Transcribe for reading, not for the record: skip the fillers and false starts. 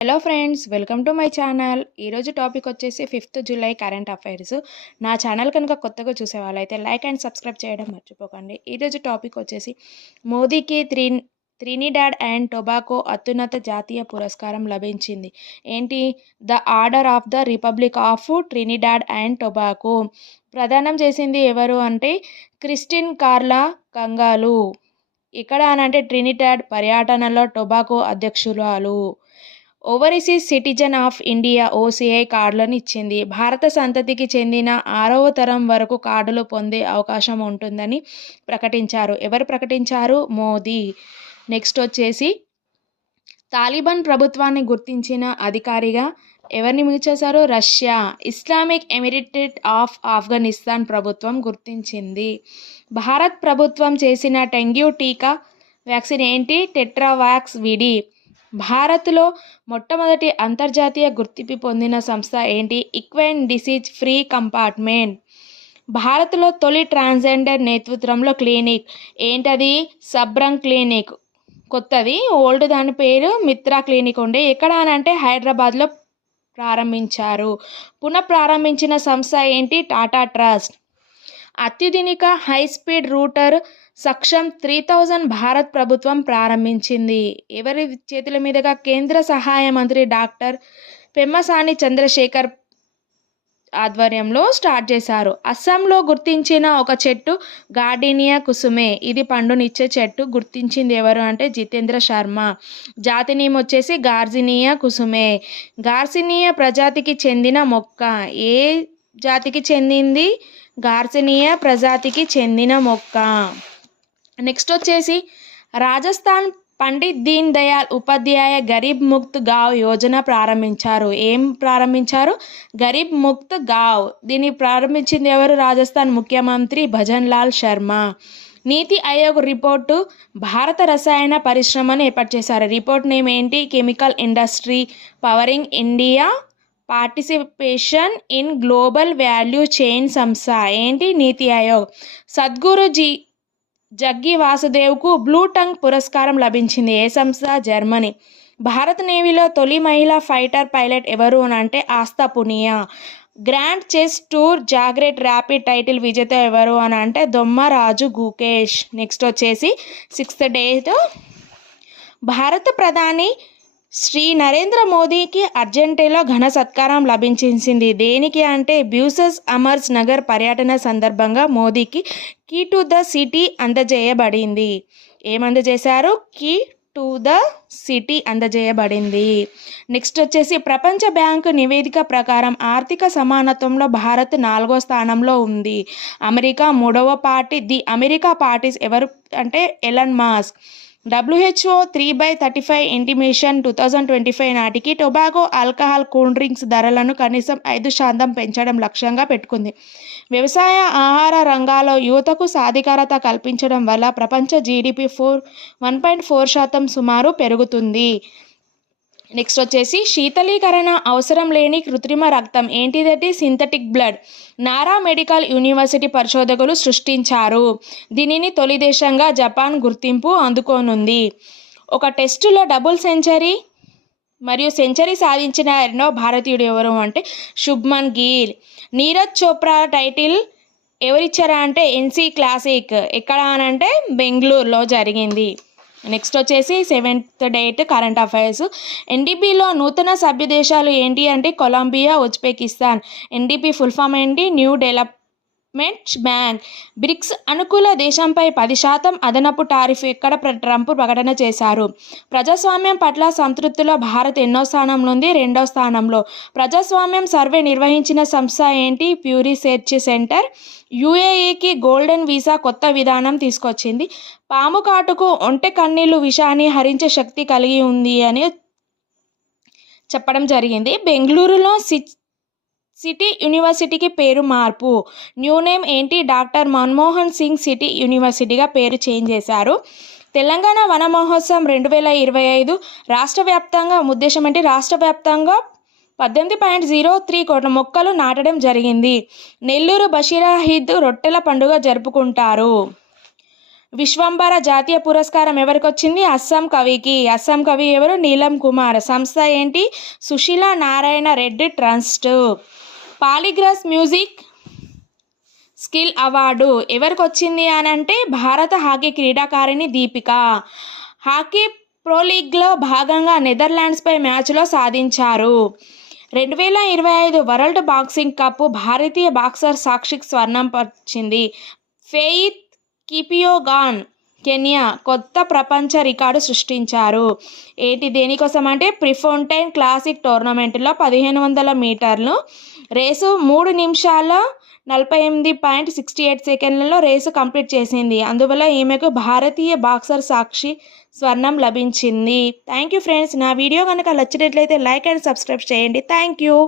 Hello friends, welcome to my channel. ఈరోజు topic వచ్చేసి 5th July current affairs. నా channel కనుక కొత్తగా చూసే వాళ్ళైతే లైక్ అండ్ సబ్స్క్రైబ్ చేయడం మర్చిపోకండి. ఈరోజు టాపిక్ వచ్చేసి మోదీకి త్రినిడాడ్ అండ్ టొబాకో అత్యున్నత జాతీయ పురస్కారం లభించింది. ఏంటి? The order of the republic of Trinidad and tobacco. ప్రదానం చేసింది ఎవరు అంటే క్రిస్టిన్ కార్లా కంగాలు. ఇక్కడ అనంటే ట్రినిడాడ్ పర్యటనలో టొబాకో అధ్యక్షురాలు. Overseas citizen of India OCI కార్డులను ఇచ్చింది. భారత సంతతికి చెందిన 6వ తరం వరకు కార్డులు పొందే అవకాశం ఉంటుందని ప్రకటించారు. ఎవరు ప్రకటించారు? మోదీ. నెక్స్ట్ వచ్చేసి తాలిబాన్ ప్రభుత్వాన్ని గుర్తించిన అధికారిగా ఎవరిని చేశారు? Russia. Islamic emirate of Afghanistan ప్రభుత్వం గుర్తించింది. భారత్ ప్రభుత్వం చేసిన డెంగ్యూ టీకా వ్యాక్సిన్ ఏంటి? టెట్రావాక్స్ విడి. భారత్లో మొట్టమొదటి అంతర్జాతీయ గుర్తింపు పొందిన సంస్థ ఏంటి? ఈక్వెన్ డిసీజ్ ఫ్రీ కంపార్ట్మెంట్. భారత్లో తొలి ట్రాన్స్జెండర్ నేతృత్వంలో క్లినిక్ ఏంటది? సబ్రంగ్ క్లినిక్. కొత్తది, ఓల్డ్ దాని పేరు మిత్రా క్లినిక్ ఉండే. ఎక్కడ అని అంటే హైదరాబాద్లో ప్రారంభించారు. పునఃప్రారంభించిన సంస్థ ఏంటి? టాటా ట్రస్ట్. అత్యాధునిక హైస్పీడ్ రూటర్ సక్షం 3000 భారత్ ప్రభుత్వం ప్రారంభించింది. ఎవరి చేతుల మీదుగా? కేంద్ర సహాయ మంత్రి డాక్టర్ పెమ్మసాని చంద్రశేఖర్ ఆధ్వర్యంలో స్టార్ట్ చేశారు. అస్సాంలో గుర్తించిన ఒక చెట్టు గార్డినియా కుసుమే. ఇది పండునిచ్చే చెట్టు. గుర్తించింది ఎవరు అంటే జితేంద్ర శర్మ. జాతి నేమ్ వచ్చేసి గార్జినియా కుసుమే. గార్సినియా ప్రజాతికి చెందిన మొక్క. ఏ జాతికి చెందింది? గార్సినియా ప్రజాతికి చెందిన మొక్క. నెక్స్ట్ వచ్చేసి రాజస్థాన్ పండిత్ దీన్ దయాళ్ ఉపాధ్యాయ గరీబ్ ముక్త్ గావ్ యోజన ప్రారంభించారు. ఏం ప్రారంభించారు? గరీబ్ ముక్త్ గావ్. దీన్ని ప్రారంభించింది ఎవరు? రాజస్థాన్ ముఖ్యమంత్రి భజన్ లాల్ శర్మ. నీతి ఆయోగ్ రిపోర్టు భారత రసాయన పరిశ్రమను ఏర్పాటు చేశారు. రిపోర్ట్ నేమ్ ఏంటి? Chemical industry pouring India participation in global value chain సంస్థ. ఏంటి? నీతి ఆయోగ్. సద్గురు జగ్గి వాసుదేవ్కు బ్లూ టంగ్ పురస్కారం లభించింది. ఏ సంస్థ? జర్మనీ. భారత నేవీలో తొలి మహిళా ఫైటర్ పైలట్ ఎవరు అని అంటే Aastha Punia. Grand chess tour Zagreb rapid title విజేత ఎవరు అని అంటే దొమ్మరాజు గుకేష్. నెక్స్ట్ వచ్చేసి 6th డేట్ భారత ప్రధాని శ్రీ నరేంద్ర మోదీకి అర్జెంటీనాలో ఘన సత్కారం లభించింది. దేనికి అంటే బ్యూసస్ అమర్స్ నగర్ పర్యటన సందర్భంగా మోదీకి కీ టు ద సిటీ అందజేయబడింది. ఏమందజేశారు? కీ టు ద సిటీ అందజేయబడింది. నెక్స్ట్ వచ్చేసి ప్రపంచ బ్యాంకు నివేదిక ప్రకారం ఆర్థిక సమానత్వంలో భారత్ 4వ స్థానంలో ఉంది. అమెరికా 3వ పార్టీ. ది అమెరికా పార్టీస్ ఎవరు అంటే ఎలన్ మాస్క్. WHO 3/35 ఇంటిమేషన్ 2025 నాటికి టొబాకో ఆల్కహాల్ కూల్ డ్రింక్స్ ధరలను కనీసం 5% పెంచడం లక్ష్యంగా పెట్టుకుంది. వ్యవసాయ ఆహార రంగాల్లో యువతకు సాధికారత కల్పించడం వల్ల ప్రపంచ జీడిపి 1.4% సుమారు పెరుగుతుంది. నెక్స్ట్ వచ్చేసి శీతలీకరణ అవసరం లేని కృత్రిమ రక్తం. ఏంటిదంటే synthetic blood. Nara medical university పరిశోధకులు సృష్టించారు. దీనిని తొలి దేశంగా జపాన్ గుర్తింపు అందుకోనుంది. ఒక టెస్టులో డబుల్ సెంచరీ మరియు సెంచరీ సాధించిన రెండవ భారతీయుడు ఎవరు అంటే శుభ్మన్ గిల్. నీరజ్ చోప్రా టైటిల్ ఎవరిచ్చారా అంటే NC క్లాసిక్. ఎక్కడ అనంటే బెంగళూరులో జరిగింది. నెక్స్ట్ వచ్చేసి 7th డేట్ కరెంట్ అఫైర్స్. NDPలో నూతన సభ్య దేశాలు ఏంటి అంటే Colombia, Uzbekistan. NDP full form ఏంటి? New development bank. బ్రిక్స్ అనుకూల దేశంపై 10% అదనపు టారిఫ్ ఎక్కడ ట్రంప్ ప్రకటన చేశారు. ప్రజాస్వామ్యం పట్ల సంతృప్తిలో భారత్ ఎన్నో స్థానంలో ఉంది? 2వ స్థానంలో. ప్రజాస్వామ్యం సర్వే నిర్వహించిన సంస్థ ఏంటి? ప్యూ రీసెర్చ్ సెంటర్. UAEకి గోల్డెన్ వీసా కొత్త విధానం తీసుకొచ్చింది. పాము కాటుకు ఒంటె కన్నీళ్లు విషాన్ని హరించే శక్తి కలిగి ఉంది అని చెప్పడం జరిగింది. బెంగళూరులో సిటీ యూనివర్సిటీకి పేరు మార్పు. న్యూ నేమ్ ఏంటి? డాక్టర్ మన్మోహన్ సింగ్ సిటీ యూనివర్సిటీగా పేరు చేంజ్ చేశారు. తెలంగాణ వన మహోత్సవం 2025 రాష్ట్ర వ్యాప్తంగా ఉద్దేశం ఏంటి? రాష్ట్ర వ్యాప్తంగా 18.03 కోట్ల మొక్కలు నాటడం జరిగింది. నెల్లూరు బషీరా ఈద్ రొట్టెల పండుగ జరుపుకుంటారు. విశ్వంభర జాతీయ పురస్కారం ఎవరికి వచ్చింది? అస్సాం కవికి. అస్సాం కవి ఎవరు? నీలం కుమార్. సంస్థ ఏంటి? సుశీల నారాయణ రెడ్డి ట్రస్ట్. పాలిగ్రాస్ మ్యూజిక్ స్కిల్ అవార్డు ఎవరికి వచ్చింది అని అంటే భారత హాకీ క్రీడాకారిణి దీపిక. హాకీ ప్రో లీగ్లో భాగంగా నెదర్లాండ్స్పై మ్యాచ్లో సాధించారు. 2025 వరల్డ్ బాక్సింగ్ కప్ భారతీయ బాక్సర్ సాక్షికి స్వర్ణం వచ్చింది. ఫెయిత్ కిపియోగాన్ కెన్యా కొత్త ప్రపంచ రికార్డు సృష్టించారు. దేనికోసం అంటే ప్రిఫోంటైన్ క్లాసిక్ టోర్నమెంట్లో 1500 మీటర్లు రేసు 3 నిమిషాల 48.68 సెకండ్లలో రేసు కంప్లీట్ చేసింది. అందువల్ల ఈమెకు భారతీయ బాక్సర్ సాక్షి స్వర్ణం లభించింది. Thank you friends. నా వీడియో కనుక నచ్చినట్లయితే లైక్ అండ్ సబ్స్క్రైబ్ చేయండి. Thank you.